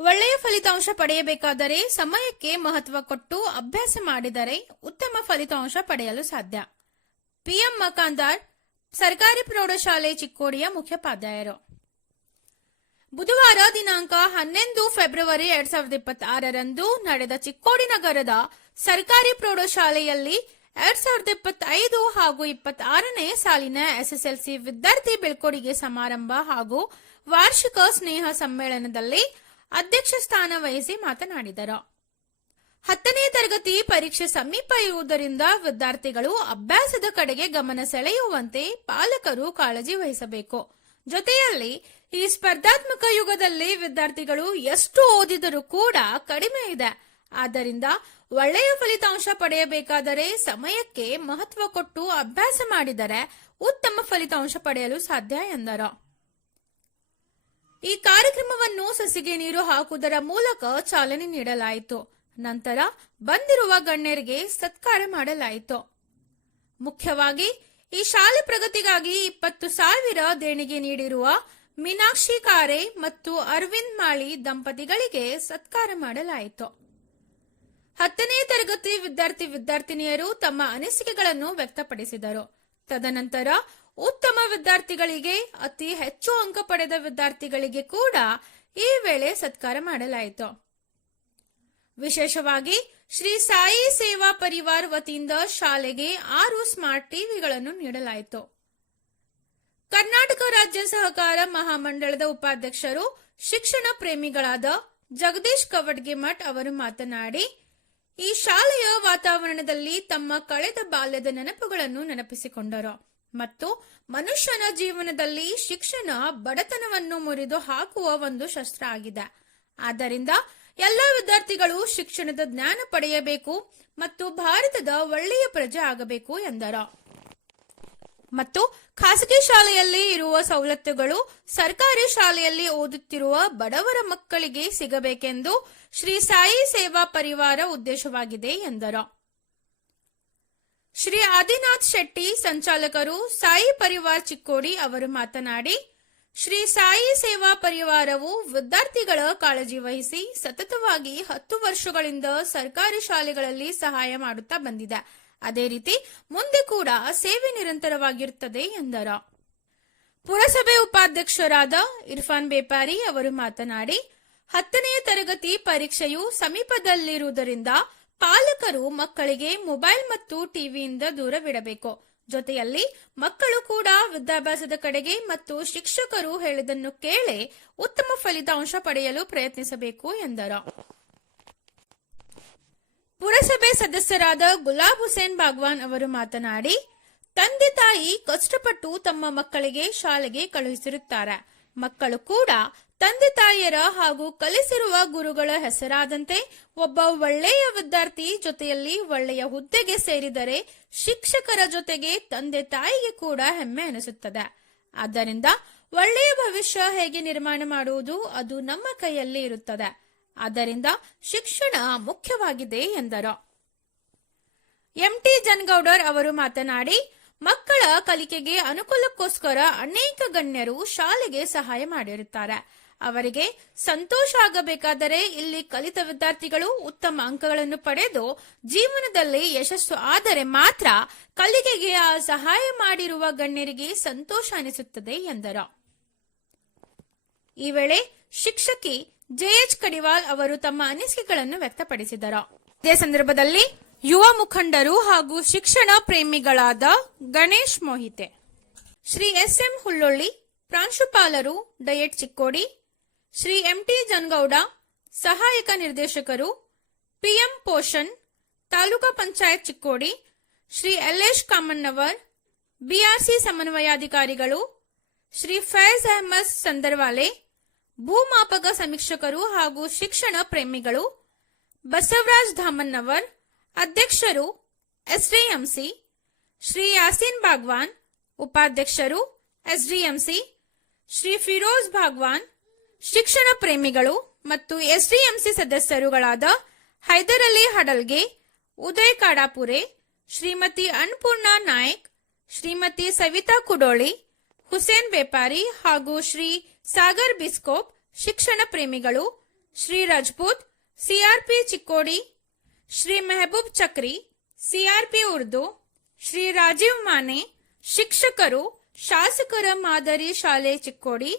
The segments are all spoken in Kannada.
ಒಳ್ಳೆಯ ಫಲಿತಾಂಶ ಪಡೆಯಬೇಕಾದರೆ ಸಮಯಕ್ಕೆ ಮಹತ್ವ ಕೊಟ್ಟು ಅಭ್ಯಾಸ ಮಾಡಿದರೆ ಉತ್ತಮ ಫಲಿತಾಂಶ ಪಡೆಯಲು ಸಾಧ್ಯ. ಪಿಎಂ ಮಕಾಂದಾರ್ ಸರ್ಕಾರಿ ಪ್ರೌಢಶಾಲೆ ಚಿಕ್ಕೋಡಿಯ ಮುಖ್ಯೋಪಾಧ್ಯಾಯರು. ಬುಧವಾರ ದಿನಾಂಕ ಹನ್ನೊಂದು ಫೆಬ್ರವರಿ ಎರಡ್ ಸಾವಿರದ ಇಪ್ಪತ್ತಾರರಂದು ನಡೆದ ಚಿಕ್ಕೋಡಿ ನಗರದ ಸರ್ಕಾರಿ ಪ್ರೌಢಶಾಲೆಯಲ್ಲಿ ಎರಡ್ ಸಾವಿರದ ಇಪ್ಪತ್ತೈದು ಹಾಗೂ ಇಪ್ಪತ್ತಾರನೇ ಸಾಲಿನ ಎಸ್ಎಸ್ಎಲ್ಸಿ ವಿದ್ಯಾರ್ಥಿ ಬೀಳ್ಕೊಡುಗೆ ಸಮಾರಂಭ ಹಾಗೂ ವಾರ್ಷಿಕ ಸ್ನೇಹ ಸಮ್ಮೇಳನದಲ್ಲಿ ಅಧ್ಯಕ್ಷ ಸ್ಥಾನ ವಹಿಸಿ ಮಾತನಾಡಿದರು. ಹತ್ತನೇ ತರಗತಿ ಪರೀಕ್ಷೆ ಸಮೀಪ ಇರುವುದರಿಂದ ವಿದ್ಯಾರ್ಥಿಗಳು ಅಭ್ಯಾಸದ ಕಡೆಗೆ ಗಮನ ಸೆಳೆಯುವಂತೆ ಪಾಲಕರು ಕಾಳಜಿ ವಹಿಸಬೇಕು. ಜೊತೆಯಲ್ಲಿ ಈ ಸ್ಪರ್ಧಾತ್ಮಕ ಯುಗದಲ್ಲಿ ವಿದ್ಯಾರ್ಥಿಗಳು ಎಷ್ಟು ಓದಿದರೂ ಕೂಡ ಕಡಿಮೆ ಇದೆ. ಆದ್ದರಿಂದ ಒಳ್ಳೆಯ ಫಲಿತಾಂಶ ಪಡೆಯಬೇಕಾದರೆ ಸಮಯಕ್ಕೆ ಮಹತ್ವ ಕೊಟ್ಟು ಅಭ್ಯಾಸ ಮಾಡಿದರೆ ಉತ್ತಮ ಫಲಿತಾಂಶ ಪಡೆಯಲು ಸಾಧ್ಯ ಎಂದರು. ಈ ಕಾರ್ಯಕ್ರಮವನ್ನು ಸಸಿಗೆ ನೀರು ಹಾಕುವುದರ ಮೂಲಕ ಚಾಲನೆ ನೀಡಲಾಯಿತು. ನಂತರ ಬಂದಿರುವ ಗಣ್ಯರಿಗೆ ಸತ್ಕಾರ ಮಾಡಲಾಯಿತು. ಮುಖ್ಯವಾಗಿ, ಈ ಶಾಲೆ ಪ್ರಗತಿಗಾಗಿ ಇಪ್ಪತ್ತು ಸಾವಿರ ದೇಣಿಗೆ ನೀಡಿರುವ ಮೀನಾಕ್ಷಿ ಕಾರೆ ಮತ್ತು ಅರವಿಂದ್ ಮಾಳಿ ದಂಪತಿಗಳಿಗೆ ಸತ್ಕಾರ ಮಾಡಲಾಯಿತು. ಹತ್ತನೇ ತರಗತಿ ವಿದ್ಯಾರ್ಥಿ ವಿದ್ಯಾರ್ಥಿನಿಯರು ತಮ್ಮ ಅನಿಸಿಕೆಗಳನ್ನು ವ್ಯಕ್ತಪಡಿಸಿದರು. ತದನಂತರ ಉತ್ತಮ ವಿದ್ಯಾರ್ಥಿಗಳಿಗೆ, ಅತಿ ಹೆಚ್ಚು ಅಂಕ ಪಡೆದ ವಿದ್ಯಾರ್ಥಿಗಳಿಗೆ ಕೂಡ ಈ ವೇಳೆ ಸತ್ಕಾರ ಮಾಡಲಾಯಿತು. ವಿಶೇಷವಾಗಿ ಶ್ರೀ ಸಾಯಿ ಸೇವಾ ಪರಿವಾರ ವತಿಯಿಂದ ಶಾಲೆಗೆ ಆರು ಸ್ಮಾರ್ಟ್ ಟಿವಿಗಳನ್ನು ನೀಡಲಾಯಿತು. ಕರ್ನಾಟಕ ರಾಜ್ಯ ಸಹಕಾರ ಮಹಾಮಂಡಳದ ಉಪಾಧ್ಯಕ್ಷರು, ಶಿಕ್ಷಣ ಪ್ರೇಮಿಗಳಾದ ಜಗದೀಶ್ ಕವಡ್ಗೆ ಮಠ್ ಅವರು ಮಾತನಾಡಿ, ಈ ಶಾಲೆಯ ವಾತಾವರಣದಲ್ಲಿ ತಮ್ಮ ಕಳೆದ ಬಾಲ್ಯದ ನೆನಪುಗಳನ್ನು ನೆನಪಿಸಿಕೊಂಡರು. ಮತ್ತು ಮನುಷ್ಯನ ಜೀವನದಲ್ಲಿ ಶಿಕ್ಷಣ ಬಡತನವನ್ನು ಮುರಿದು ಹಾಕುವ ಒಂದು ಶಸ್ತ್ರ ಆಗಿದೆ. ಆದ್ದರಿಂದ ಎಲ್ಲ ವಿದ್ಯಾರ್ಥಿಗಳು ಶಿಕ್ಷಣದ ಜ್ಞಾನ ಪಡೆಯಬೇಕು ಮತ್ತು ಭಾರತದ ಒಳ್ಳೆಯ ಪ್ರಜೆ ಆಗಬೇಕು ಎಂದರು. ಮತ್ತು ಖಾಸಗಿ ಶಾಲೆಯಲ್ಲಿ ಇರುವ ಸವಲತ್ತುಗಳು ಸರ್ಕಾರಿ ಶಾಲೆಯಲ್ಲಿ ಓದುತ್ತಿರುವ ಬಡವರ ಮಕ್ಕಳಿಗೆ ಸಿಗಬೇಕೆಂದು ಶ್ರೀ ಸಾಯಿ ಸೇವಾ ಪರಿವಾರ ಉದ್ದೇಶವಾಗಿದೆ ಎಂದರು. ಶ್ರೀ ಆದಿನಾಥ್ ಶೆಟ್ಟಿ ಸಂಚಾಲಕರು ಸಾಯಿ ಪರಿವಾರ್ ಚಿಕ್ಕೋಡಿ ಅವರು ಮಾತನಾಡಿ, ಶ್ರೀ ಸಾಯಿ ಸೇವಾ ಪರಿವಾರವು ವಿದ್ಯಾರ್ಥಿಗಳ ಕಾಳಜಿ ವಹಿಸಿ ಸತತವಾಗಿ ಹತ್ತು ವರ್ಷಗಳಿಂದ ಸರ್ಕಾರಿ ಶಾಲೆಗಳಲ್ಲಿ ಸಹಾಯ ಮಾಡುತ್ತಾ ಬಂದಿದೆ. ಅದೇ ರೀತಿ ಮುಂದೆ ಕೂಡ ಸೇವೆ ನಿರಂತರವಾಗಿರುತ್ತದೆ ಎಂದರು. ಪುರಸಭೆ ಉಪಾಧ್ಯಕ್ಷರಾದ ಇರ್ಫಾನ್ ಬೇಪಾರಿ ಅವರು ಮಾತನಾಡಿ, ಹತ್ತನೆಯ ತರಗತಿ ಪರೀಕ್ಷೆಯು ಸಮೀಪದಲ್ಲಿರುವುದರಿಂದ ಪಾಲಕರು ಮಕ್ಕಳಿಗೆ ಮೊಬೈಲ್ ಮತ್ತು ಟಿವಿಯಿಂದ ದೂರವಿಡಬೇಕು. ಜೊತೆಯಲ್ಲಿ ಮಕ್ಕಳು ಕೂಡ ವಿದ್ಯಾಭ್ಯಾಸದ ಕಡೆಗೆ ಮತ್ತು ಶಿಕ್ಷಕರು ಹೇಳಿದನ್ನು ಕೇಳಿ ಉತ್ತಮ ಫಲಿತಾಂಶ ಪಡೆಯಲು ಪ್ರಯತ್ನಿಸಬೇಕು ಎಂದರು. ಪುರಸಭೆ ಸದಸ್ಯರಾದ ಗುಲಾಬ್ ಹುಸೇನ್ ಬಾಗ್ವಾನ್ ಅವರು ಮಾತನಾಡಿ, ತಂದೆ ತಾಯಿ ಕಷ್ಟಪಟ್ಟು ತಮ್ಮ ಮಕ್ಕಳಿಗೆ ಶಾಲೆಗೆ ಕಳುಹಿಸಿರುತ್ತಾರೆ. ಮಕ್ಕಳು ಕೂಡ ತಂದೆ ತಾಯಿಯರ ಹಾಗೂ ಕಲಿಸಿರುವ ಗುರುಗಳ ಹೆಸರಾದಂತೆ ಒಬ್ಬ ಒಳ್ಳೆಯ ವಿದ್ಯಾರ್ಥಿ ಜೊತೆಯಲ್ಲಿ ಒಳ್ಳೆಯ ಹುದ್ದೆಗೆ ಸೇರಿದರೆ ಶಿಕ್ಷಕರ ಜೊತೆಗೆ ತಂದೆ ತಾಯಿಗೆ ಕೂಡ ಹೆಮ್ಮೆ ಅನಿಸುತ್ತದೆ. ಆದ್ದರಿಂದ ಒಳ್ಳೆಯ ಭವಿಷ್ಯ ಹೇಗೆ ನಿರ್ಮಾಣ ಮಾಡುವುದು ಅದು ನಮ್ಮ ಕೈಯಲ್ಲಿ ಇರುತ್ತದೆ. ಆದ್ದರಿಂದ ಶಿಕ್ಷಣ ಮುಖ್ಯವಾಗಿದೆ ಎಂದರು. ಎಂಟಿ ಜನ್ಗೌಡರ್ ಅವರು ಮಾತನಾಡಿ ಮಕ್ಕಳ ಕಲಿಕೆಗೆ ಅನುಕೂಲಕ್ಕೋಸ್ಕರ ಅನೇಕ ಗಣ್ಯರು ಶಾಲೆಗೆ ಸಹಾಯ ಮಾಡಿರುತ್ತಾರೆ. ಅವರಿಗೆ ಸಂತೋಷ ಆಗಬೇಕಾದರೆ ಇಲ್ಲಿ ಕಲಿತ ವಿದ್ಯಾರ್ಥಿಗಳು ಉತ್ತಮ ಅಂಕಗಳನ್ನು ಪಡೆದು ಜೀವನದಲ್ಲಿ ಯಶಸ್ಸು ಆದರೆ ಮಾತ್ರ ಕಲಿಕೆಗೆ ಆ ಸಹಾಯ ಮಾಡಿರುವ ಗಣ್ಯರಿಗೆ ಸಂತೋಷ ಅನಿಸುತ್ತದೆ ಎಂದರು. ಈ ವೇಳೆ ಶಿಕ್ಷಕಿ ಜೆಎಚ್ ಕಡಿವಾಲ್ ಅವರು ತಮ್ಮ ಅನಿಸಿಕೆಗಳನ್ನು ವ್ಯಕ್ತಪಡಿಸಿದರು. ಇದೇ ಸಂದರ್ಭದಲ್ಲಿ ಯುವ ಮುಖಂಡರು ಹಾಗೂ ಶಿಕ್ಷಣ ಪ್ರೇಮಿಗಳಾದ ಗಣೇಶ್ ಮೋಹಿತೆ, ಶ್ರೀ ಎಸ್ ಎಂ ಹುಲ್ಲೊಳ್ಳಿ, ಪ್ರಾಂಶುಪಾಲರು DIET Chikkodi, Shri M T Jangouda, ಸಹಾಯಕ ನಿರ್ದೇಶಕರು ಪಿಎಂ ಪೋಷಣ್, ತಾಲೂಕಾ ಪಂಚಾಯತ್ ಚಿಕ್ಕೋಡಿ, ಶ್ರೀ ಎಲ್ಲೇಶ್ ಕಾಮಣ್ಣವರ್, ಬಿಆರ್ಸಿ ಸಮನ್ವಯಾಧಿಕಾರಿಗಳು, ಶ್ರೀ ಫೈಜ್ ಅಹಮದ್ ಸಂದರ್ವಾಲೆ, ಭೂಮಾಪಕ ಸಮೀಕ್ಷಕರು ಹಾಗೂ ಶಿಕ್ಷಣ ಪ್ರೇಮಿಗಳು, ಬಸವರಾಜ್ ಧಾಮನ್ನವರ್ ಅಧ್ಯಕ್ಷರು ಎಸ್ಡಿಎಂಸಿ ಶ್ರೀ ಯಾಸೀನ್ ಭಾಗ್ವಾನ್, ಉಪಾಧ್ಯಕ್ಷರು ಎಸ್ಡಿಎಂಸಿ ಶ್ರೀ ಫಿರೋಜ್ ಭಾಗ್ವಾನ್, ಶಿಕ್ಷಣ ಪ್ರೇಮಿಗಳು ಮತ್ತು ಎಸ್ಡಿಎಂಸಿ ಸದಸ್ಯರುಗಳಾದ ಹೈದರ್ ಅಲಿ ಹಡಲ್ಗೆ ಉದಯ್ ಕಾಡಾಪುರೆ, ಶ್ರೀಮತಿ ಅನ್ನಪೂರ್ಣ ನಾಯಕ್, ಶ್ರೀಮತಿ ಸವಿತಾ ಕುಡೋಳಿ, ಹುಸೇನ್ ಬೇಪಾರಿ ಹಾಗೂ ಶ್ರೀ ಸಾಗರ್ ಬಿಸ್ಕೋಪ್, ಶಿಕ್ಷಣ ಪ್ರೇಮಿಗಳು, ಶ್ರೀ ರಜಪೂತ್ ಸಿಆರ್ಪಿ ಚಿಕ್ಕೋಡಿ ಶ್ರೀ ಮೆಹಬೂಬ್ ಚಕ್ರಿ ಸಿಆರ್ಪಿ ಉರ್ದು, ಶ್ರೀ ರಾಜೀವ್ ಮಾನೆ, ಶಿಕ್ಷಕರು, ಶಾಸಕರ ಮಾದರಿ ಶಾಲೆ ಚಿಕ್ಕೋಡಿ,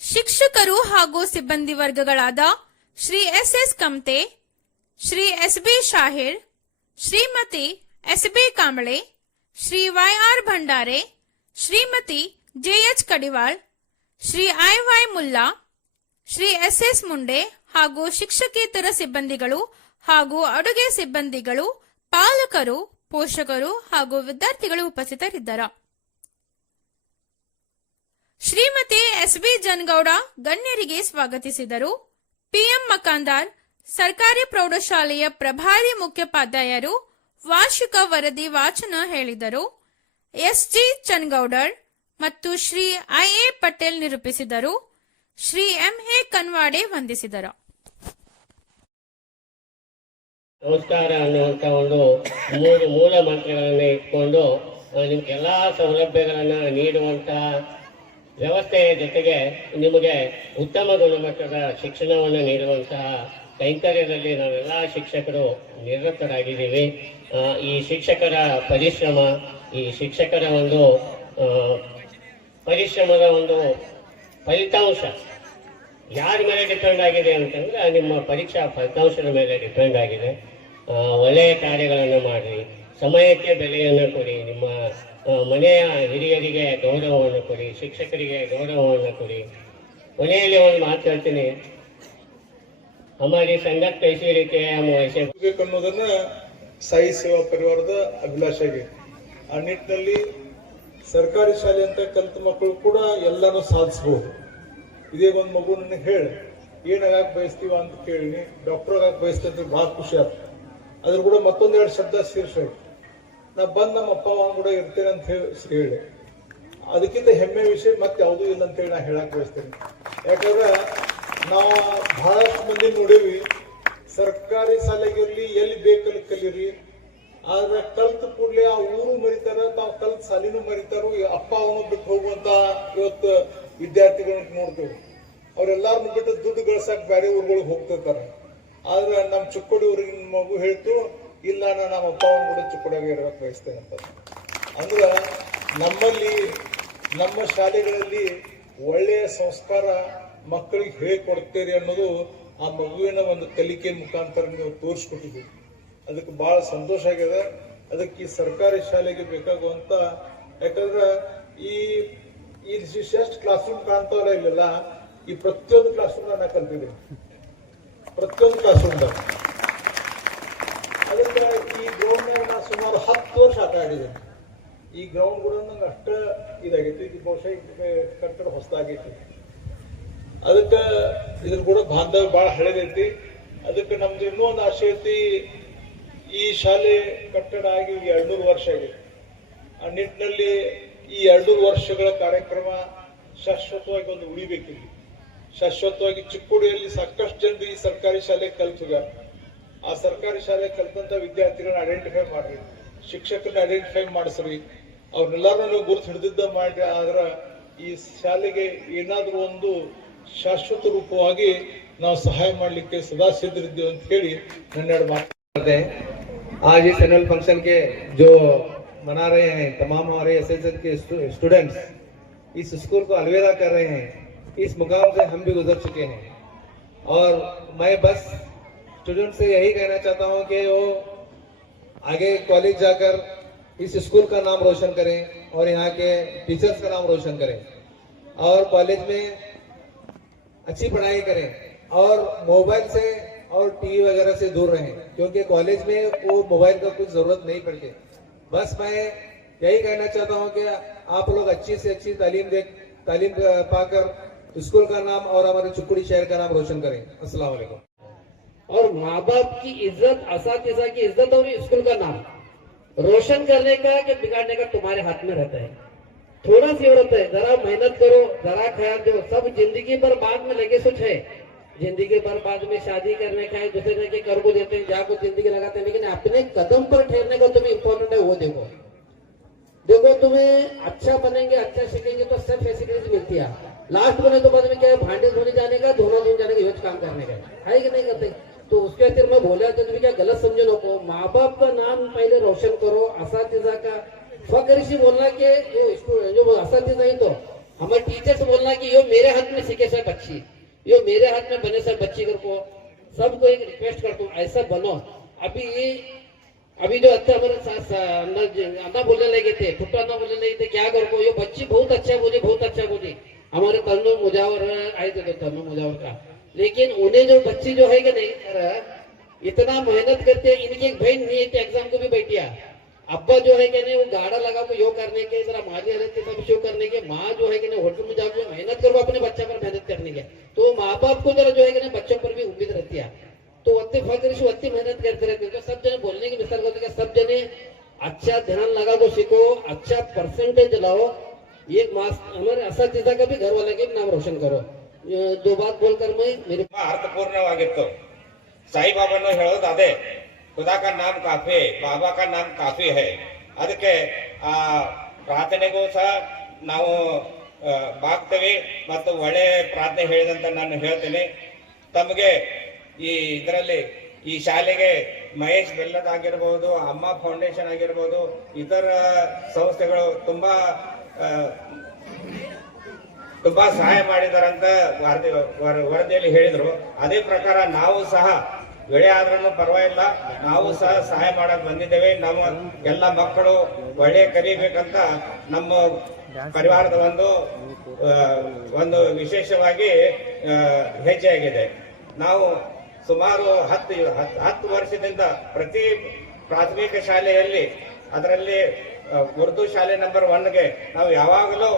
ಶಿಕ್ಷಕರು ಹಾಗೂ ಸಿಬ್ಬಂದಿ ವರ್ಗಗಳಾದ Shri S S Kamte, Shri S B Shahir, Shrimati S B Kamble Shri Y R Bhandare, Shrimati J H Kadiwal, Shri I Y Mulla, Shri S S Munde ಹಾಗೂ ಶಿಕ್ಷಕೇತರ ಸಿಬ್ಬಂದಿಗಳು ಹಾಗೂ ಅಡುಗೆ ಸಿಬ್ಬಂದಿಗಳು, ಪಾಲಕರು, ಪೋಷಕರು ಹಾಗೂ ವಿದ್ಯಾರ್ಥಿಗಳು ಉಪಸ್ಥಿತರಿದ್ದರು. ಶ್ರೀಮತಿ ಎಸ್ ಬಿ ಜನಗೌಡ ಗಣ್ಯರಿಗೆ ಸ್ವಾಗತಿಸಿದರು. ಪಿಎಂ ಮಕಾಂದಾರ್ ಸರ್ಕಾರಿ ಪ್ರೌಢಶಾಲೆಯ ಪ್ರಭಾರಿ ಮುಖ್ಯೋಪಾಧ್ಯಾಯರು ವಾರ್ಷಿಕ ವರದಿ ವಾಚನ ಹೇಳಿದರು. ಎಸ್ಜಿ ಚನ್ಗೌಡರ್ ಮತ್ತು ಶ್ರೀ ಐಎ ಪಟೇಲ್ ನಿರೂಪಿಸಿದರು. ಶ್ರೀ ಎಂಎ ಕನ್ವಾಡೆ ವಂದಿಸಿದರು. ನಮಸ್ಕಾರ ಅನ್ನುವಂಥ ಒಂದು ಮೂರು ಮೂಲ ಮಂತ್ರಗಳನ್ನು ಇಟ್ಕೊಂಡು ನಿಮಗೆಲ್ಲ ಸೌಲಭ್ಯಗಳನ್ನು ನೀಡುವಂತಹ ವ್ಯವಸ್ಥೆಯ ಜೊತೆಗೆ ನಿಮಗೆ ಉತ್ತಮ ಗುಣಮಟ್ಟದ ಶಿಕ್ಷಣವನ್ನು ನೀಡುವಂತಹ ಕೈಂಕರ್ಯದಲ್ಲಿ ನಾವೆಲ್ಲ ಶಿಕ್ಷಕರು ನಿರತರಾಗಿದ್ದೀವಿ. ಈ ಶಿಕ್ಷಕರ ಪರಿಶ್ರಮ, ಈ ಶಿಕ್ಷಕರ ಒಂದು ಪರಿಶ್ರಮದ ಒಂದು ಫಲಿತಾಂಶ ಯಾರ ಮೇಲೆ ಡಿಪೆಂಡ್ ಆಗಿದೆ ಅಂತಂದ್ರೆ ನಿಮ್ಮ ಪರೀಕ್ಷಾ ಫಲಿತಾಂಶದ ಮೇಲೆ ಡಿಪೆಂಡ್ ಆಗಿದೆ. ಒಳ್ಳೆಯ ಕಾರ್ಯಗಳನ್ನು ಮಾಡಿರಿ. ಸಮಯಕ್ಕೆ ಬೆಲೆಯನ್ನು ಕೊಡಿ. ನಿಮ್ಮ ಮನೆಯ ಹಿರಿಯರಿಗೆ ಗೌರವವನ್ನು ಕೊಡಿ. ಶಿಕ್ಷಕರಿಗೆ ಗೌರವವನ್ನು ಕೊಡಿ. ಕೊನೆಯಲ್ಲಿ ಒಂದು ಮಾತಾಡ್ತೀನಿ ಹೇಳ್ತೀನಿ. ಹಮಾರಿ ಸಂಗತ್ ಕೈಸಿ ರೀತಿ ಹಮ್ ವೈಸೆ ಬೇಕು ಅನ್ನೋದನ್ನ ಸಾಯಿ ಸೇವಾ ಪರಿವಾರದ ಅಭಿಲಾಷ ಆಗಿದೆ. ಆ ನಿಟ್ಟಿನಲ್ಲಿ ಸರ್ಕಾರಿ ಶಾಲೆ ಅಂತ ಕಲಿತ ಮಕ್ಕಳು ಕೂಡ ಎಲ್ಲಾನು ಸಾಧಿಸಬಹುದು ಇದೇ ಒಂದು ಮಗು ಹೇಳಿ, ಏನಾಗಕ್ಕೆ ಬಯಸ್ತೀವ ಅಂತ ಕೇಳಿನಿ. ಡಾಕ್ಟರ್ ಆಗಕ್ ಬಯಸ್ತಂದ್ರೆ ಬಹಳ ಖುಷಿ ಆಯ್ತು ಅದ್ರ ಕೂಡ ಮತ್ತೊಂದೆರಡು ಶಬ್ದ ಸೇರಿಸಿ ನಾ ಬಂದು ನಮ್ಮ ಅಪ್ಪ ಅಮ್ಮ ಕೂಡ ಇರ್ತೇನೆ ಅಂತ ಹೇಳಿ ಅದಕ್ಕಿಂತ ಹೆಮ್ಮೆ ವಿಷಯ ಮತ್ತೆ ಯಾವುದೂ ಇಲ್ಲ ಅಂತೇಳಿ ನಾ ಹೇಳಕ್ ಬಯಸ್ತೇನೆ. ಯಾಕಂದ್ರೆ ನಾವು ಬಹಳಷ್ಟು ಮಂದಿ ನೋಡೀವಿ, ಸರ್ಕಾರಿ ಶಾಲೆಗಿರ್ಲಿ ಎಲ್ಲಿ ಬೇಕಲ್ಲಿ ಕಲೀರಿ, ಆದ್ರೆ ಕಲ್ತ ಕೂಡಲೇ ಆ ಊರು ಮರಿತಾರ, ತಾವು ಕಲ್ತ ಶಾಲಿನೂ ಮರಿತಾರು ಅಪ್ಪ ಅವನು ಬಿಟ್ಟು ಹೋಗುವಂತ ಇವತ್ತು ವಿದ್ಯಾರ್ಥಿಗಳನ್ನ ನೋಡ್ತೇವೆ. ಅವ್ರೆಲ್ಲಾರನ್ನು ಬಿಟ್ಟು ದುಡ್ಡು ಗಳಿಸಕ್ ಬೇರೆ ಊರುಗಳಿಗೆ ಹೋಗ್ತಿರ್ತಾರೆ. ಆದ್ರೆ ನಮ್ಮ ಚಿಕ್ಕೋಡಿ ಮಗು ಹೇಳ್ತು, ಇಲ್ಲ ನಾನು ನಮ್ಮ ಅಪ್ಪ ಅವನ ಕೂಡ ಚಿಕ್ಕೋಡಿಯಾಗ ಇರಬೇಕು ಬಯಸ್ತೇನೆ ಅಂತ. ಅಂದ್ರೆ ನಮ್ಮಲ್ಲಿ, ನಮ್ಮ ಶಾಲೆಗಳಲ್ಲಿ ಒಳ್ಳೆಯ ಸಂಸ್ಕಾರ ಮಕ್ಕಳಿಗೆ ಹೇಳಿಕೊಡ್ತೀರಿ ಅನ್ನೋದು ಆ ಮಗುವಿನ ಒಂದು ಕಲಿಕೆ ಮುಖಾಂತರ ನೀವು ತೋರಿಸ್ಕೊಟ್ಟಿದ್ದೀವಿ ಅದಕ್ಕೆ ಬಹಳ ಸಂತೋಷ ಆಗಿದೆ. ಅದಕ್ಕೆ ಈ ಸರ್ಕಾರಿ ಶಾಲೆಗೆ ಬೇಕಾಗುವಂತ, ಯಾಕಂದ್ರೆ ಈ ಈ ಎಷ್ಟು ಕ್ಲಾಸ್ ರೂಮ್ ಕಾಣ್ತಾವಲ್ಲ ಇಲ್ಲೆಲ್ಲ, ಈ ಪ್ರತಿಯೊಂದು ಕ್ಲಾಸ್ ರೂಮ್ ನಾನು ಕಲ್ತಿದ್ದೀನಿ. ಪ್ರತಿಯೊಂದು ರೂಮ್ದಾಗ ಅದಕ್ಕೆ ಈ ಗ್ರೌಂಡ್ ನಾ ಸುಮಾರು ಹತ್ತು ವರ್ಷ ಆಟ ಆಡಿದ್ದೇನೆ ಈ ಗ್ರೌಂಡ್ ಕೂಡ ನಂಗೆ ಅಷ್ಟ ಇದಾಗೈತಿ, ಇದು ಬಹುಶಃ ಕಟ್ಟಡ ಹೊಸದಾಗೈತಿ. ಅದಕ್ಕೆ ಇದ್ರ ಕೂಡ ಬಾಂಧವ್ಯ ಬಹಳ ಹಳೆದೈತಿ. ಅದಕ್ಕೆ ನಮ್ದು ಇನ್ನೂ ಒಂದು ಆಸೆ ಐತಿ, ಈ ಶಾಲೆ ಕಟ್ಟಡ ಆಗಿ ಎರಡ್ನೂರು ವರ್ಷ ಆಗಿದೆ. ಆ ನಿಟ್ಟಿನಲ್ಲಿ ಈ ಎರಡ್ನೂರು ವರ್ಷಗಳ ಕಾರ್ಯಕ್ರಮ ಶಾಶ್ವತವಾಗಿ ಒಂದು ಉಳಿಬೇಕಿಲ್ಲಿ. ಶಾಶ್ವತವಾಗಿ ಚಿಕ್ಕೋಡಿಯಲ್ಲಿ ಸಾಕಷ್ಟು ಜನರು ಈ ಸರ್ಕಾರಿ ಶಾಲೆ ಕಲ್ತಿದ ಆ ಸರ್ಕಾರಿ ಶಾಲೆ ಕಲ್ತಂತ ವಿದ್ಯಾರ್ಥಿಗಳನ್ನ ಐಡೆಂಟಿಫೈ ಮಾಡ್ರಿ ಶಿಕ್ಷಕರನ್ನ ಐಡೆಂಟಿಫೈ ಮಾಡಿಸ್ರಿ ಅವ್ರನ್ನೆಲ್ಲರನ್ನೂ ನೀವು ಗುರುತು ಹಿಡಿದಿದ್ದ ಮಾಡಿ ಆದ್ರ ಈ ಶಾಲೆಗೆ ಏನಾದ್ರೂ ಒಂದು ಶಾಶ್ವತ ರೂಪವಾಗಿ ನಾವು ಸಹಾಯ ಮಾಡ್ಲಿಕ್ಕೆ ಸದಾ ಸಿದ್ಧರಿದ್ದೇವೆ ಅಂತ ಹೇಳಿ ನನ್ನೆರಡು ಮಾತು करते हैं आज इस एनुअल फंक्शन के जो मना रहे हैं तमाम हमारे एस के स्टूडेंट्स इस स्कूल को अलविदा कर रहे हैं इस मुकाम से हम भी गुजर चुके हैं। और मैं बस स्टूडेंट से यही कहना चाहता हूँ कि वो आगे कॉलेज जाकर इस स्कूल का नाम रोशन करें और यहाँ के टीचर्स का नाम रोशन करें। और कॉलेज में अच्छी पढ़ाई करें और मोबाइल से और टीवी वगैरह से दूर रहें, क्योंकि कॉलेज में वो मोबाइल का कुछ ज़रूरत नहीं पड़ती। बस मैं यही कहना चाहता हूँ कि आप लोग अच्छी से अच्छी तालीम दे तालीम पाकर स्कूल का नाम और हमारे चुपड़ी शहर का नाम रोशन करें। वालेकुम। और माँ बाप की इज़्ज़त असातिजा की इज़्ज़त और स्कूल का नाम। रोशन करने का कि बिगाड़ने का तुम्हारे हाथ में रहता है। थोड़ा सी ज़रूरत है, जरा मेहनत करो, जरा ख्याल दो। सब ज़िंदगी पर बाद में लगे सोच है। ज़िंदगी पर बाद में शादी करने का है, दूसरे के कर को देते हैं जाको ज़िंदगी लगाते हैं। लेकिन अपने कदम पर ठहरने का तुम्हें इम्पोर्टेंट है, वो देखो। देखो, तुम्हें अच्छा बनेंगे अच्छा सीखेंगे तो सब फैसिलिटीज़ मिलती है लास्ट बने तो बाद में क्या है, भांडे धोने जाने का धोना धोने जाने का काम करने का। है कि नहीं करते? तो उसके खातिर मैं बोला तो तुम्ही क्या गलत समझू नको माँ बाप का नाम पहले रोशन करो असातिजा का। फकर फकरीशी बोलना कि जो स्टूडेंट जो असातिजा ही तो हमारे टीचर्स बोलना की यो मेरे हाथ में सीखे सर बच्ची यो मेरे हाथ में बने सर बच्ची कर को सबको एक रिक्वेस्ट करता हूँ ऐसा बनो। अभी ये अभी जो अच्छा हमारे सा- अन्ना बोलने लगे थे फुट्टा अन्ना बोलने लगे थे, क्या करो ये बच्ची बहुत अच्छा बोली, बहुत अच्छा बोली। हमारे तन्नो मुजावर आए थे तो तन्नो मुजावर का लेकिन उन्हें जो बच्ची जो है कि नहीं इतना मेहनत करते हैं, इनकी एक बहन नीट एग्ज़ाम को भी बैठिया अब्बा जो है कि नहीं, वो गाड़ा लगा को यो करने के, जरा माली हालत के सब शो करने के, माँ जो है कि नहीं, होटल में जाकर मेहनत करो, अपने बच्चा पर मेहनत करने के। तो माँ बाप को जरा जो है कि नहीं, बच्चों पर भी उम्मीद रहती है। तो अति फकर से अति मेहनत करते रहते तो सब जने बोलने की मिसाल करते सब जने अच्छा ध्यान लगा को सीखो अच्छा परसेंटेज लाओ एक मास हमारे असातिजा का भी घर वाले के भी नाम रोशन करो अ, दो बात बोलकर मैं मेरे ತುಂಬಾ ಅರ್ಥಪೂರ್ಣವಾಗಿತ್ತು ಸಾಯಿಬಾಬಾನು ಹೇಳೋದು ಅದೇ ಖುದಾ ಕಾ ನಾಮ್ ಕಾಫಿ ಹೈ, ಬಾಬಾ ಕಾ ನಾಮ್ ಕಾಫಿ ಹೈ ಅದಕ್ಕೆ ಆ ಪ್ರಾರ್ಥನೆಗೂ ಸಹ ನಾವು ಆ, ಬಾಗ್ತೇವೆ ಮತ್ತು ಒಳ್ಳೆ ಪ್ರಾರ್ಥನೆ ಹೇಳಿದಂತ ನಾನು ಹೇಳ್ತೀನಿ ತಮಗೆ ಈ ಇದರಲ್ಲಿ ಈ ಶಾಲೆಗೆ ಮಹೇಶ್ ಬೆಲ್ಲದ್ ಆಗಿರ್ಬೋದು ಅಮ್ಮ ಫೌಂಡೇಶನ್ ಆಗಿರ್ಬೋದು ಇತರ ಸಂಸ್ಥೆಗಳು ತುಂಬಾ ಆ, ತುಂಬಾ ಸಹಾಯ ಮಾಡಿದಾರಂತ ವಾರದಿ ವರ- ವರದಿಯಲ್ಲಿ ಹೇಳಿದ್ರು. ಅದೇ ಪ್ರಕಾರ ನಾವು ಸಹ ಬೆಳೆ ಆದ್ರೂ ಪರವಾಗಿಲ್ಲ. ನಾವು ಸಹ ಸಹಾಯ ಮಾಡಕ್ ಬಂದಿದ್ದೇವೆ. ನಮ್ಮ ಎಲ್ಲ ಮಕ್ಕಳು ಒಳ್ಳೆ ಕಲಿಬೇಕಂತ ನಮ್ಮ ಪರಿವಾರದ ಒಂದು ಒಂದು ವಿಶೇಷವಾಗಿ ಹೆಜ್ಜೆಯಾಗಿದೆ. ನಾವು ಸುಮಾರು ಹತ್ತು, ಹತ್ತು- ವರ್ಷದಿಂದ ಪ್ರತಿ ಪ್ರಾಥಮಿಕ ಶಾಲೆಯಲ್ಲಿ ಅದರಲ್ಲಿ ಉರ್ದು ಶಾಲೆ ನಂಬರ್ ಒನ್ಗೆ ನಾವು ಯಾವಾಗಲೂ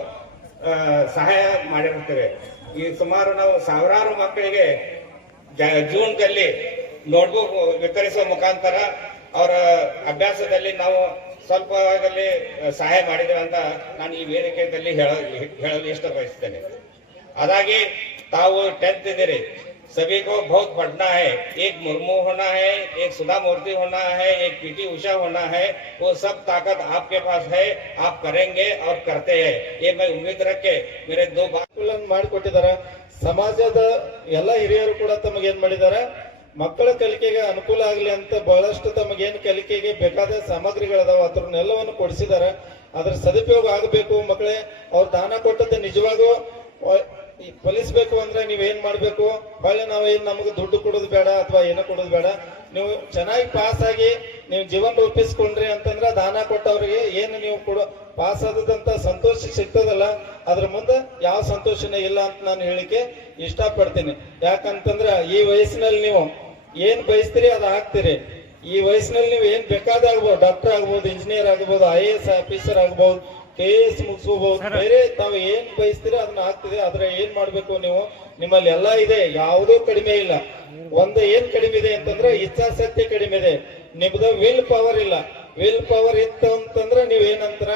ಸಹಾಯ ಮಾಡಿರುತ್ತೇವೆ. ಈ ಸುಮಾರು ನಾವು ಸಾವಿರಾರು ಮಕ್ಕಳಿಗೆ ಜೂನ್ದಲ್ಲಿ ನೋಟ್ಬುಕ್ ವಿತರಿಸುವ ಮುಖಾಂತರ ಅವರ ಅಭ್ಯಾಸದಲ್ಲಿ ನಾವು ಸ್ವಲ್ಪದಲ್ಲಿ ಸಹಾಯ ಮಾಡಿದ್ದೇವೆ ಅಂತ ನಾನು ಈ ವೇದಿಕೆಯಲ್ಲಿ ಹೇಳ, ಹೇಳಲು ಇಷ್ಟಪಡಿಸ್ತೇನೆ. ಅದಾಗಿ ತಾವು ಟೆಂತ್ ಇದ್ದೀರಿ. सभी को बहुत पढ़ना है एक मुर्मू होना है एक सुधा मूर्ति होना है एक पीटी उषा होना है वो सब ताकत आपके पास है आप करेंगे और करते हैं ये मैं उम्मीद रख के मेरे दो बात ಅನುಕೂಲವನ್ನು ಮಾಡಿಕೊಟ್ಟಿದ್ದಾರೆ ಸಮಾಜದ ಎಲ್ಲ ಹಿರಿಯರು ಕೂಡ ತಮಗೆ ಏನ್ ಮಾಡಿದ್ದಾರೆ ಮಕ್ಕಳ ಕಲಿಕೆಗೆ ಅನುಕೂಲ ಆಗಲಿ ಅಂತ ಬಹಳಷ್ಟು ತಮಗೇನು ಕಲಿಕೆಗೆ ಬೇಕಾದ ಸಾಮಗ್ರಿಗಳದಾವ ಅದನ್ನೆಲ್ಲವನ್ನು ಕೊಡಿಸಿದ್ದಾರೆ ಅದ್ರ ಸದುಪಯೋಗ ಆಗಬೇಕು ಮಕ್ಕಳೇ ಅವ್ರು ದಾನ ಕೊಟ್ಟದ್ದು ನಿಜವಾಗೂ ವ- ಈ ಫಲಿಸ್ಬೇಕು ಅಂದ್ರೆ ನೀವ್ ಏನ್ ಮಾಡ್ಬೇಕು? ಹೊಳ್ಳಿ ನಾವ್ ನಮ್ಗೆ ದುಡ್ಡು ಕೊಡೋದು ಬೇಡ ಅಥವಾ ಏನೋ ಕೊಡೋದು ಬೇಡ. ನೀವು ಚೆನ್ನಾಗಿ ಪಾಸ್ ಆಗಿ ನೀವು ಜೀವನ ರೂಪಿಸ್ಕೊಂಡ್ರಿ ಅಂತಂದ್ರೆ ದಾನ ಕೊಟ್ಟವ್ರಿಗೆ ಏನು ನೀವು ಕೊಡೋ ಪಾಸ್ ಆದದಂತ ಸಂತೋಷ ಸಿಗ್ತದಲ್ಲ. ಅದ್ರ ಮುಂದೆ ಯಾವ ಸಂತೋಷನೇ ಇಲ್ಲ ಅಂತ ನಾನು ಹೇಳಿಕೆ ಇಷ್ಟಪಡ್ತೀನಿ. ಯಾಕಂತಂದ್ರೆ ಈ ವಯಸ್ಸಿನಲ್ಲಿ ನೀವು ಏನ್ ಬಯಸ್ತೀರಿ ಅದು ಆಗ್ತೀರಿ ಈ ವಯಸ್ಸಿನಲ್ಲಿ ನೀವು ಏನ್ ಬೇಕಾದಾಗ್ಬೋದು ಡಾಕ್ಟರ್ ಆಗ್ಬೋದು ಇಂಜಿನಿಯರ್ ಆಗ್ಬೋದು ಐ ಎ ಎಸ್ ಆಫೀಸರ್ ಆಗ್ಬೋದು ಕೆ ಎಸ್ ಮುಗಿಸ್ಕೋಬಹುದು ಬೇರೆ ತಾವು ಏನ್ ಬಯಸ್ತೀರೋ ಅದನ್ನ ಆಗ್ತಿದೆ ಆದ್ರೆ ಏನ್ ಮಾಡ್ಬೇಕು ನೀವು? ನಿಮ್ಮಲ್ಲಿ ಎಲ್ಲಾ ಇದೆ. ಯಾವುದೂ ಕಡಿಮೆ ಇಲ್ಲ. ಒಂದು ಏನ್ ಕಡಿಮೆ ಇದೆ ಅಂತಂದ್ರೆ ಇಚ್ಛಾಶಕ್ತಿ ಕಡಿಮೆ ಇದೆ. ನಿಮ್ದು ವಿಲ್ ಪವರ್ ಇಲ್ಲ. ವಿಲ್ ಪವರ್ ಇತ್ತು ಅಂತಂದ್ರೆ ನೀವ್ ಏನಂತರ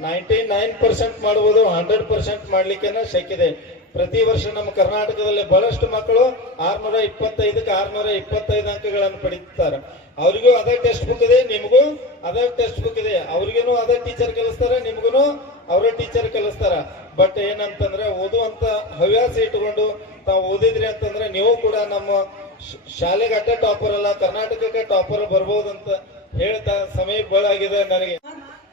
ನೈಂಟಿ ನೈನ್ ಪರ್ಸೆಂಟ್ ಮಾಡ್ಬೋದು ಹಂಡ್ರೆಡ್ ಪರ್ಸೆಂಟ್ ಮಾಡ್ಲಿಕ್ಕೆ ಶಕ್ತಿದೆ ಪ್ರತಿ ವರ್ಷ ನಮ್ಮ ಕರ್ನಾಟಕದಲ್ಲಿ ಬಹಳಷ್ಟು ಮಕ್ಕಳು ಆರ್ನೂರ ಇಪ್ಪತ್ತೈದಕ್ಕೆ ಆರ್ನೂರ ಇಪ್ಪತ್ತೈದು ಅಂಕಗಳನ್ನು ಪಡೀತಾರೆ ಅವರಿಗೂ ಅದೇ ಟೆಕ್ಸ್ಟ್ ಬುಕ್ ಇದೆ ನಿಮಗೂ ಅದೇ ಟೆಕ್ಸ್ಟ್ ಬುಕ್ ಇದೆ ಅವ್ರಿಗೇನು ಅದೇ ಟೀಚರ್ ಕಲಿಸ್ತಾರ ನಿಮ್ಗೂ ಅವರೇ ಟೀಚರ್ ಕಲಿಸ್ತಾರ ಬಟ್ ಏನಂತಂದ್ರೆ ಓದುವಂತ ಹವ್ಯಾಸ ಇಟ್ಕೊಂಡು ತಾವು ಓದಿದ್ರಿ ಅಂತಂದ್ರೆ ನೀವು ಕೂಡ ನಮ್ಮ ಶ- ಶಾಲೆಗೆ ಅಟ್ಟೆ ಟಾಪರ್ ಅಲ್ಲ ಕರ್ನಾಟಕಕ್ಕೆ ಟಾಪರ್ ಬರ್ಬೋದಂತ ಹೇಳ್ತಾ ಸಮಯ ಬಹಳಾಗಿದೆ ನನಗೆ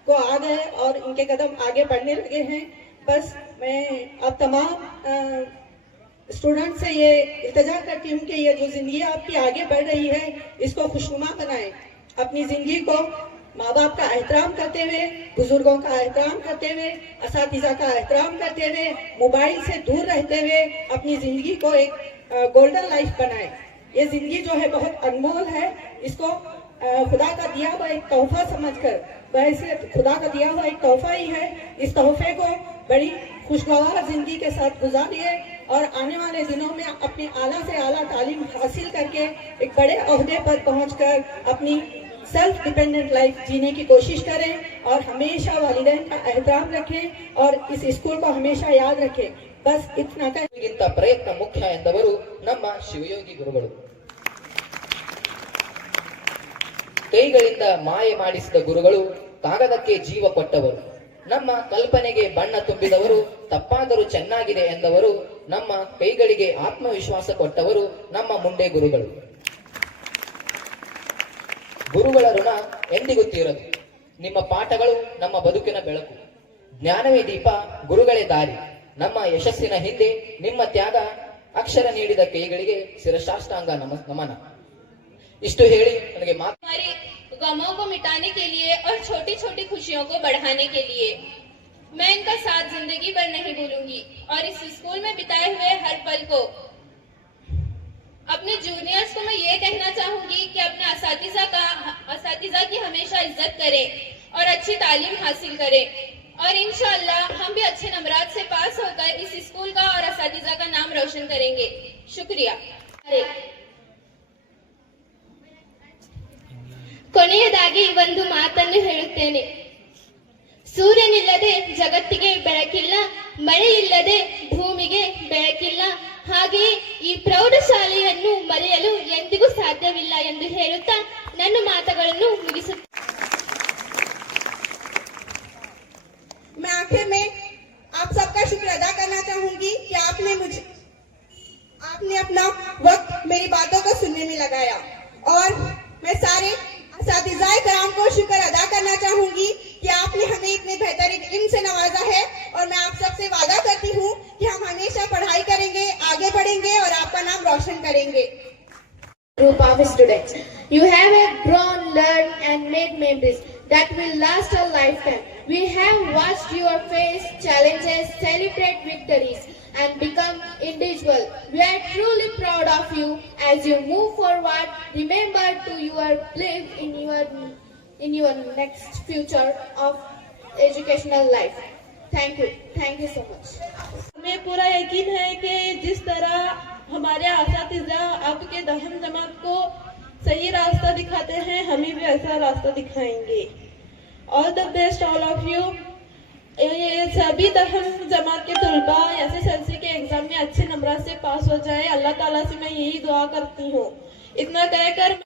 को आ गए और इनके कदम आगे बढ़ने लगे हैं बस मैं आप तमाम स्टूडेंट से ये इल्तजा करती हूँ कि ये जो ज़िंदगी आपकी आगे बढ़ रही है, इसको खुशनुमा बनाएँ। अपनी ज़िंदगी को माँ बाप का एहतराम करते हुए, बुज़ुर्गों का एहतराम करते हुए, असातिजा का एहतराम करते हुए, मोबाइल से दूर रहते हुए अपनी ज़िंदगी को एक गोल्डन लाइफ बनाएँ। ये ज़िंदगी जो है बहुत अनमोल है। इसको खुदा का दिया हुआ एक तोहफा समझकर वैसे खुदा का दिया हुआ एक तोहफा ही है। इस तोहफे को बड़ी खुशगवार जिंदगी के साथ गुजारिए और आने वाले दिनों में अपनी आला से आला तालीम हासिल करके एक बड़े अहदे पर पहुंचकर अपनी सेल्फ डिपेंडेंट लाइफ जीने की कोशिश करें और हमेशा वालिदैन का एहतराम रखें और इस स्कूल को हमेशा याद रखें बस इतना कर ಗಿಂತ ಪ್ರಯತ್ನ ಮುಖ್ಯ ಎಂದವರು ನಮ್ಮ ಶಿವಯೋಗಿ ಗುರುಗಳು ಕೈಗಳಿಂದ ಮಾಯೆ ಮಾಡಿಸಿದ ಗುರುಗಳು ಕಾಗದಕ್ಕೆ ಜೀವ ಕೊಟ್ಟವರು ನಮ್ಮ ಕಲ್ಪನೆಗೆ ಬಣ್ಣ ತುಂಬಿದವರು, ತಪ್ಪಾದರೂ ಚೆನ್ನಾಗಿದೆ ಎಂದವರು, ನಮ್ಮ ಕೈಗಳಿಗೆ ಆತ್ಮವಿಶ್ವಾಸ ಕೊಟ್ಟವರು ನಮ್ಮ ಮುಂಡೆ ಗುರುಗಳು. ಗುರುಗಳ ಋಣ ಎಂದಿಗೂ ತೀರದು. ನಿಮ್ಮ ಪಾಠಗಳು ನಮ್ಮ ಬದುಕಿನ ಬೆಳಕು. ಜ್ಞಾನವೇ ದೀಪ, ಗುರುಗಳೇ ದಾರಿ. ನಮ್ಮ ಯಶಸ್ಸಿನ ಹಿಂದೆ ನಿಮ್ಮ ತ್ಯಾಗ, ಅಕ್ಷರ ನೀಡಿದ ಕೈಗಳಿಗೆ ಶಿರಶಾಷ್ಟಾಂಗ ನಮ ನಮನ. ಇಷ್ಟು ಹೇಳಿ ನನಗೆ ಮಾತು गमों को मिटाने के लिए और छोटी छोटी खुशियों को बढ़ाने के लिए। मैं इनका साथ ज़िंदगी भर नहीं भूलूँगी और इस स्कूल में बिताए हुए हर पल को। अपने जूनियर्स को मैं ये कहना चाहूँगी कि अपने का की हमेशा इज़्ज़त करें और अच्छी तालीम हासिल करें। और इंशाल्लाह हम भी अच्छे नंबरात से पास होकर इस स्कूल का और असातिजा का नाम रोशन करेंगे। शुक्रिया। ಕೊನೆಯದಾಗಿ ಒಂದು ಮಾತನ್ನು ಹೇಳುತ್ತೇನೆ ಸೂರ್ಯನಿಲ್ಲದೆ ಜಗತ್ತಿಗೆ ಬೆಳಕಿಲ್ಲ ಮಳೆ ಇಲ್ಲದೆ ಭೂಮಿಗೆ ಬೆಳಕಿಲ್ಲ ಹಾಗೆಯೇ ಈ ಪ್ರೌಢಶಾಲೆಯನ್ನು ಮರೆಯಲು ಎಂದಿಗೂ ಸಾಧ್ಯವಿಲ್ಲ ಎಂದು ಹೇಳುತ್ತಾ ನನ್ನ ಮಾತುಗಳನ್ನು ಮುಗಿಸುತ್ತೇನೆ मैं आखिर में आप सबका शुक्र अदा करना चाहूंगी कि आपने मुझे आपने अपना वक्त मेरी बातों को सुनने में लगाया और मैं सारे को शुक्र अदा करना चाहूँगी कि आपने हमें इतने बेहतरीन इल्म से नवाजा है और मैं आप सबसे वादा करती हूँ कि हम हमेशा पढ़ाई करेंगे आगे बढ़ेंगे और आपका नाम रोशन करेंगे group of students. You have grown, learned, and made memories that will last a lifetime. We have watched your face challenges, celebrate victories, and become individual. We are truly proud of you as you move forward. Remember to your believe in your in your next future of educational life. Thank you. Thank you so much. हमें पूरा यकीन है कि जिस तरह हमारे इस्तिजा आपके दहम जमात को सही रास्ता दिखाते हैं हमें भी ऐसा रास्ता दिखाएँगे all the best all of ये सभी दहम जमात के तलबा एस एस एल सी के एग्ज़ाम में अच्छे नंबर से पास हो जाए, अल्लाह ताला से मैं यही दुआ करती हूँ। इतना कहकर